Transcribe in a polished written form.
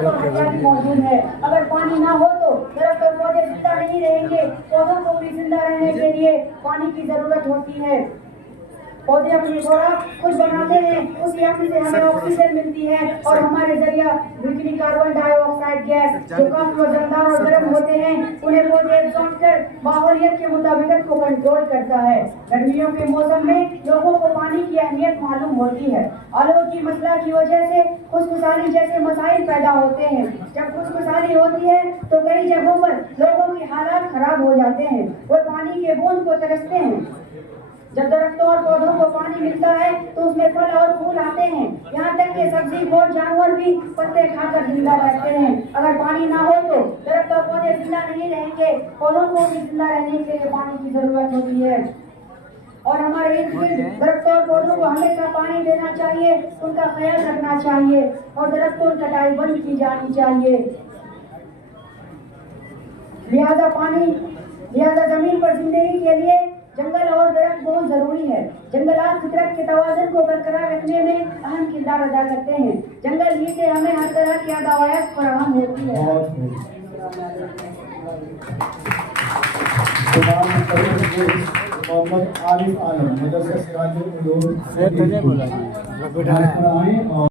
درخت اور ہریالی موجود ہے. اگر پانی نہ ہو تو درخت اور پودے زندہ نہیں رہیں گے. پودوں کو بھی زندہ رہنے کے لیے پانی کی ضرورت ہوتی ہے. پودے اپنی خوراک خود بناتے ہیں, اس کی اپنی سے ہمیں آکسیجن ملتی ہے اور ہمارے ذریعہ نکلی کاربن ڈائی آکسائڈ گیس جو کم وزندار اور گرم ہوتے ہیں انہیں پودے ایبزارب کر ماحولیت کے مطابقت کو کنٹرول کرتا ہے. گرمیوں کے موسم میں لوگوں کو پانی کی اہمیت معلوم ہوتی ہے. آلودگی مسئلہ کی وجہ سے خشکسالی جیسے مسائل پیدا ہوتے ہیں. جب خشکسالی ہوتی ہے تو کئی جگہوں پر لوگوں کی حالات خراب ہو جاتے ہیں, وہ پانی کے بوند کو ترستے ہیں. جب درختوں اور پودوں کو پانی ملتا ہے تو اس میں پھل اور پھول آتے ہیں, یہاں تک کہ سبزی اور جانور بھی پتے کھا کر زندہ رہتے ہیں. اگر پانی نہ ہو تو درخت اور پودے زندہ نہیں رہیں گے. پودوں کو بھی زندہ رہنے کے لیے پانی کی ضرورت ہوتی ہے اور ہمارے ارد گرد درختوں اور پودوں کو ہمیشہ پانی دینا چاہیے, ان کا خیال رکھنا چاہیے اور درختوں کی کٹائی بند کی جانی چاہیے. لہذا زمین پر زندگی کے لیے جنگل اور درخت بہت ضروری ہے. جنگلات فطرت کے توازن کو برقرار رکھنے میں اہم کردار ادا کرتے ہیں. جنگل ہی سے ہمیں ہر طرح کی ادویات فراہم ہوتی ہے. محمد عارف عالم مدرسہ سراج العلوم